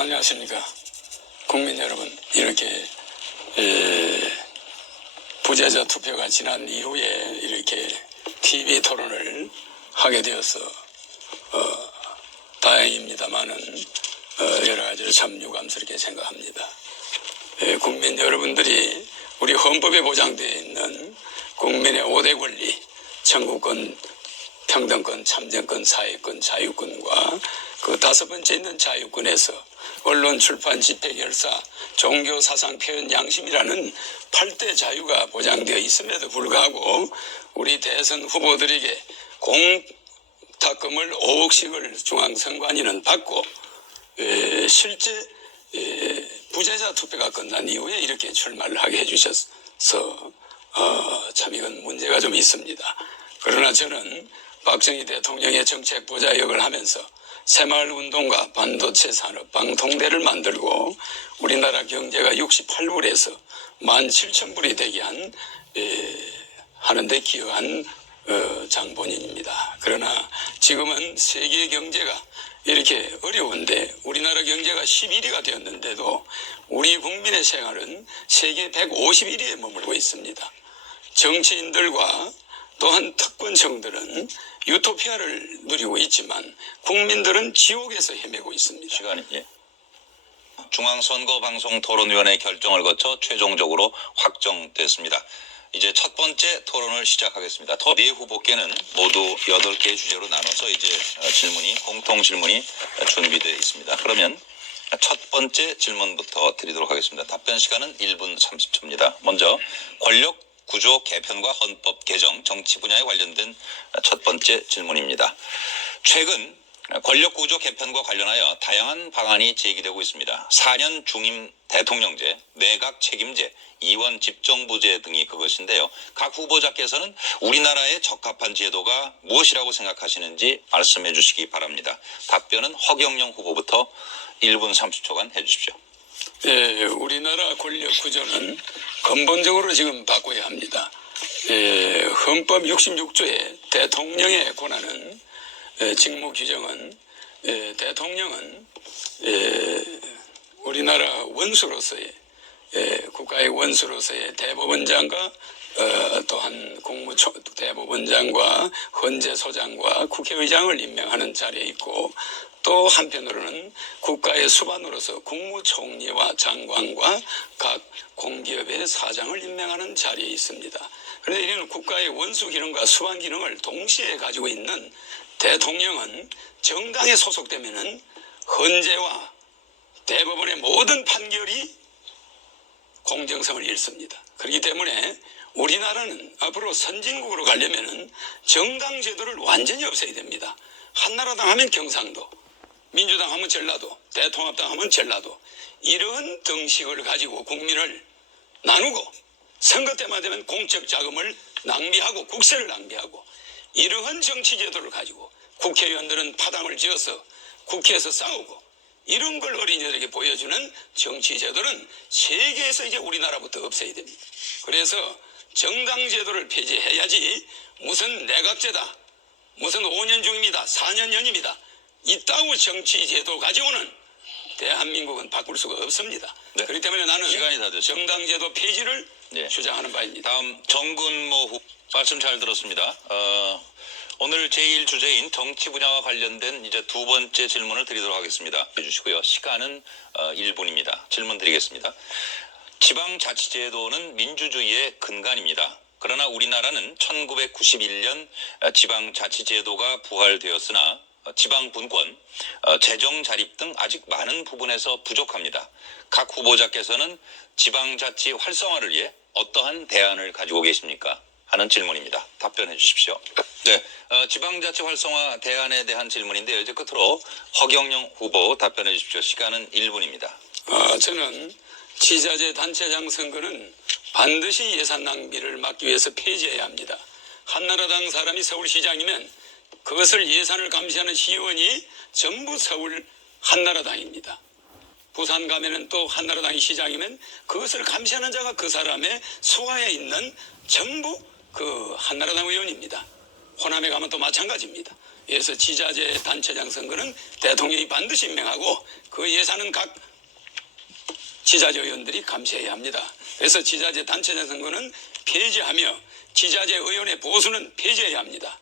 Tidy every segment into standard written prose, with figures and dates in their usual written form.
안녕하십니까. 국민 여러분, 이렇게 부재자 투표가 지난 이후에 이렇게 TV 토론을 하게 되어서 다행입니다만은 여러 가지로 참 유감스럽게 생각합니다. 국민 여러분들이 우리 헌법에 보장되어 있는 국민의 5대 권리, 청구권, 평등권, 참정권, 사회권, 자유권과 그 5번째 있는 자유권에서 언론, 출판, 집회, 결사, 종교, 사상, 표현, 양심이라는 8대 자유가 보장되어 있음에도 불구하고 우리 대선 후보들에게 공탁금을 5억씩을 중앙선관위는 받고 실제 부재자 투표가 끝난 이후에 이렇게 출마를 하게 해주셔서 참 이건 문제가 좀 있습니다. 그러나 저는 박정희 대통령의 정책 보좌역을 하면서 새마을운동과 반도체 산업 방통대를 만들고 우리나라 경제가 68불에서 17,000불이 되게 하는데 기여한 장본인입니다. 그러나 지금은 세계 경제가 이렇게 어려운데 우리나라 경제가 11위가 되었는데도 우리 국민의 생활은 세계 151위에 머물고 있습니다. 정치인들과 또한 특권층들은 유토피아를 누리고 있지만 국민들은 지옥에서 헤매고 있습니다. 시간이 중앙선거방송토론위원회 결정을 거쳐 최종적으로 확정됐습니다. 이제 첫 번째 토론을 시작하겠습니다. 네 후보께는 모두 8개의 주제로 나눠서 이제 공통 질문이 준비되어 있습니다. 그러면 첫 번째 질문부터 드리도록 하겠습니다. 답변 시간은 1분 30초입니다. 먼저 권력 구조 개편과 헌법 개정, 정치 분야에 관련된 첫 번째 질문입니다. 최근 권력 구조 개편과 관련하여 다양한 방안이 제기되고 있습니다. 4년 중임 대통령제, 내각 책임제, 이원 집정부제 등이 그것인데요. 각 후보자께서는 우리나라에 적합한 제도가 무엇이라고 생각하시는지 말씀해 주시기 바랍니다. 답변은 허경영 후보부터 1분 30초간 해주십시오. 네, 우리나라 권력 구조는 근본적으로 지금 바꿔야 합니다. 헌법 66조의 대통령의 권한은 직무 규정은 대통령은 우리나라 원수로서의 국가의 원수로서의 대법원장과 또한 대법원장과 헌재소장과 국회의장을 임명하는 자리에 있고 또 한편으로는 국가의 수반으로서 국무총리와 장관과 각 공기업의 사장을 임명하는 자리에 있습니다. 그런데 이는 국가의 원수 기능과 수반 기능을 동시에 가지고 있는 대통령은 정당에 소속되면은 헌재와 대법원의 모든 판결이 공정성을 잃습니다. 그렇기 때문에 우리나라는 앞으로 선진국으로 가려면은 정당 제도를 완전히 없애야 됩니다. 한나라당 하면 경상도, 민주당 하면 전라도, 대통합당 하면 전라도, 이런 등식을 가지고 국민을 나누고 선거 때만 되면 공적 자금을 낭비하고 국세를 낭비하고 이러한 정치 제도를 가지고 국회의원들은 파당을 지어서 국회에서 싸우고 이런 걸 어린이들에게 보여주는 정치 제도는 세계에서 이제 우리나라부터 없애야 됩니다. 그래서 정당 제도를 폐지해야지 무슨 내각제다, 무슨 5년 중입니다, 4년 연임이다, 이따구 정치 제도 가지고는 대한민국은 바꿀 수가 없습니다. 네. 그렇기 때문에 나는 시간이 다 됐습니다. 정당 제도 폐지를 주장하는 바입니다. 다음 정근모 후보 말씀 잘 들었습니다. 오늘 제1주제인 정치 분야와 관련된 이제 두 번째 질문을 드리도록 하겠습니다. 해주시고요. 시간은 1분입니다. 질문 드리겠습니다. 지방자치제도는 민주주의의 근간입니다. 그러나 우리나라는 1991년 지방자치제도가 부활되었으나 지방분권, 재정자립 등 아직 많은 부분에서 부족합니다. 각 후보자께서는 지방자치 활성화를 위해 어떠한 대안을 가지고 계십니까? 하는 질문입니다. 답변해 주십시오. 네, 지방자치 활성화 대안에 대한 질문인데요. 이제 끝으로 허경영 후보 답변해 주십시오. 시간은 1분입니다. 저는 지자체 단체장 선거는 반드시 예산 낭비를 막기 위해서 폐지해야 합니다. 한나라당 사람이 서울시장이면 그것을 예산을 감시하는 시의원이 전부 서울 한나라당입니다. 부산 가면은 또 한나라당이 시장이면 그것을 감시하는 자가 그 사람의 소화에 있는 전부 그 한나라당 의원입니다. 호남에 가면 또 마찬가지입니다. 그래서 지자체 단체장 선거는 대통령이 반드시 임명하고 그 예산은 각 지자체 의원들이 감시해야 합니다. 그래서 지자체 단체장 선거는 폐지하며 지자체 의원의 보수는 폐지해야 합니다.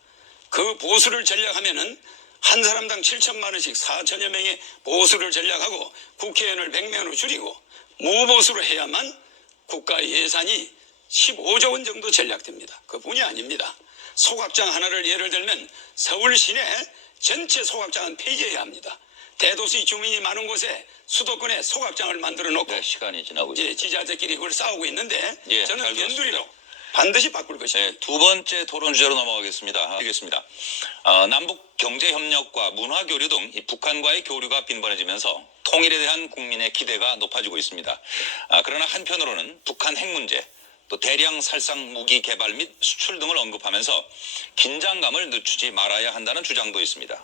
그 보수를 전략하면은 한 사람당 7천만 원씩 4천여 명의 보수를 전략하고 국회의원을 100명으로 줄이고 무보수로 해야만 국가 예산이 15조 원 정도 전략됩니다. 그뿐이 아닙니다. 소각장 하나를 예를 들면 서울 시내 전체 소각장은 폐지해야 합니다. 대도시 주민이 많은 곳에 수도권에 소각장을 만들어 놓고 네, 시간이 지나고 이제 있습니다. 지자체끼리 그걸 싸우고 있는데 예, 저는 잘 들었습니다. 변두리로 반드시 바꿀 것입니다. 네, 두 번째 토론 주제로 넘어가겠습니다. 알겠습니다. 남북 경제협력과 문화교류 등 이 북한과의 교류가 빈번해지면서 통일에 대한 국민의 기대가 높아지고 있습니다. 그러나 한편으로는 북한 핵 문제, 또 대량 살상 무기 개발 및 수출 등을 언급하면서 긴장감을 늦추지 말아야 한다는 주장도 있습니다.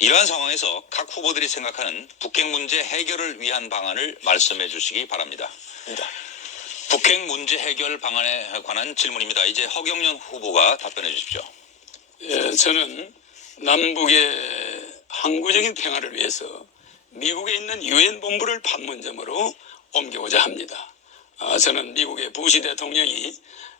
이러한 상황에서 각 후보들이 생각하는 북핵 문제 해결을 위한 방안을 말씀해 주시기 바랍니다. 북핵 문제 해결 방안에 관한 질문입니다. 이제 허경영 후보가 답변해 주십시오. 예, 저는 남북의 항구적인 평화를 위해서 미국에 있는 유엔 본부를 판문점으로 옮겨오자 합니다. 저는 미국의 부시 대통령이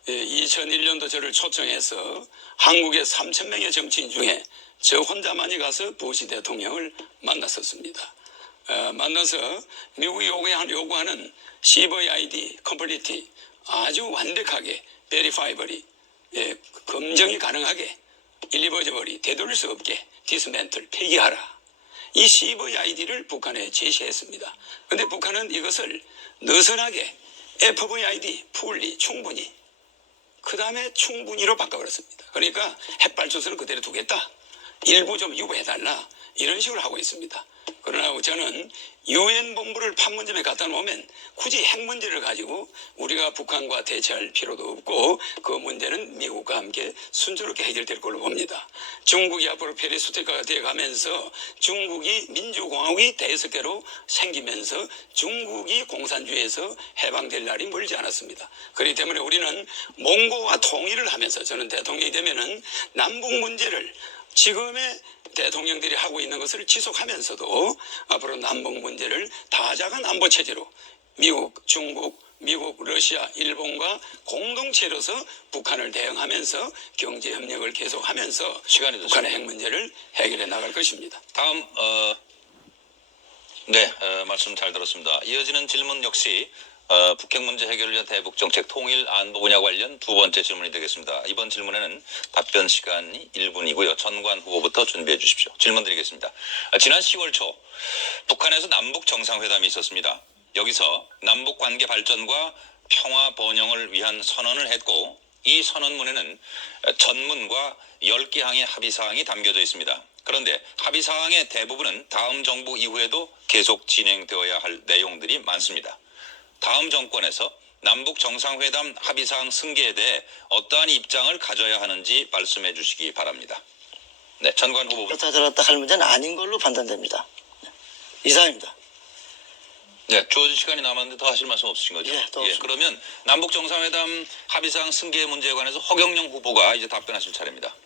2001년도 저를 초청해서 한국의 3,000명의 정치인 중에 저 혼자만이 가서 부시 대통령을 만났었습니다. 만나서 미국이 요구하는 CVID, 컴플리티 아주 완벽하게 베리파이버리 검증이 가능하게 일리버저버리 되돌릴 수 없게 디스멘틀 폐기하라. 이 CVID를 북한에 제시했습니다. 그런데 북한은 이것을 느슨하게 FVID, 풀리, 충분히 그 다음에 충분히로 바꿔버렸습니다. 그러니까 핵발전소는 그대로 두겠다. 일부 좀 유보해달라. 이런 식으로 하고 있습니다. 그러나 저는 유엔 본부를 판문점에 갖다 놓으면 굳이 핵 문제를 가지고 우리가 북한과 대처할 필요도 없고 그 문제는 미국과 함께 순조롭게 해결될 걸로 봅니다. 중국이 앞으로 페리스토이크가 되어가면서 중국이 민주공화국이 대여섯개로 생기면서 중국이 공산주의에서 해방될 날이 멀지 않았습니다. 그렇기 때문에 우리는 몽고와 통일을 하면서 저는 대통령이 되면은 남북 문제를 지금의 대통령들이 하고 있는 것을 지속하면서도 앞으로 남북 문제를 다자간 안보 체제로 미국, 중국, 미국, 러시아, 일본과 공동체로서 북한을 대응하면서 경제 협력을 계속하면서 시간이 북한의 핵 문제를 해결해 나갈 것입니다. 다음 말씀 잘 들었습니다. 이어지는 질문 역시 북핵 문제 해결을 위한 대북 정책 통일 안보 분야 관련 두 번째 질문이 되겠습니다. 이번 질문에는 답변 시간이 1분이고요. 전관 후보부터 준비해 주십시오. 질문 드리겠습니다. 지난 10월 초 북한에서 남북 정상회담이 있었습니다. 여기서 남북 관계 발전과 평화 번영을 위한 선언을 했고 이 선언문에는 전문과 10개 항의 합의사항이 담겨져 있습니다. 그런데 합의사항의 대부분은 다음 정부 이후에도 계속 진행되어야 할 내용들이 많습니다. 다음 정권에서 남북 정상회담 합의사항 승계에 대해 어떠한 입장을 가져야 하는지 말씀해 주시기 바랍니다. 네, 전관 후보부터. 그렇다 저렇다 할 문제는 아닌 걸로 판단됩니다. 이상입니다. 네, 주어진 시간이 남았는데 더 하실 말씀 없으신 거죠? 예, 더 없습니다. 그러면 남북 정상회담 합의사항 승계 문제에 관해서 허경영 후보가 이제 답변하실 차례입니다.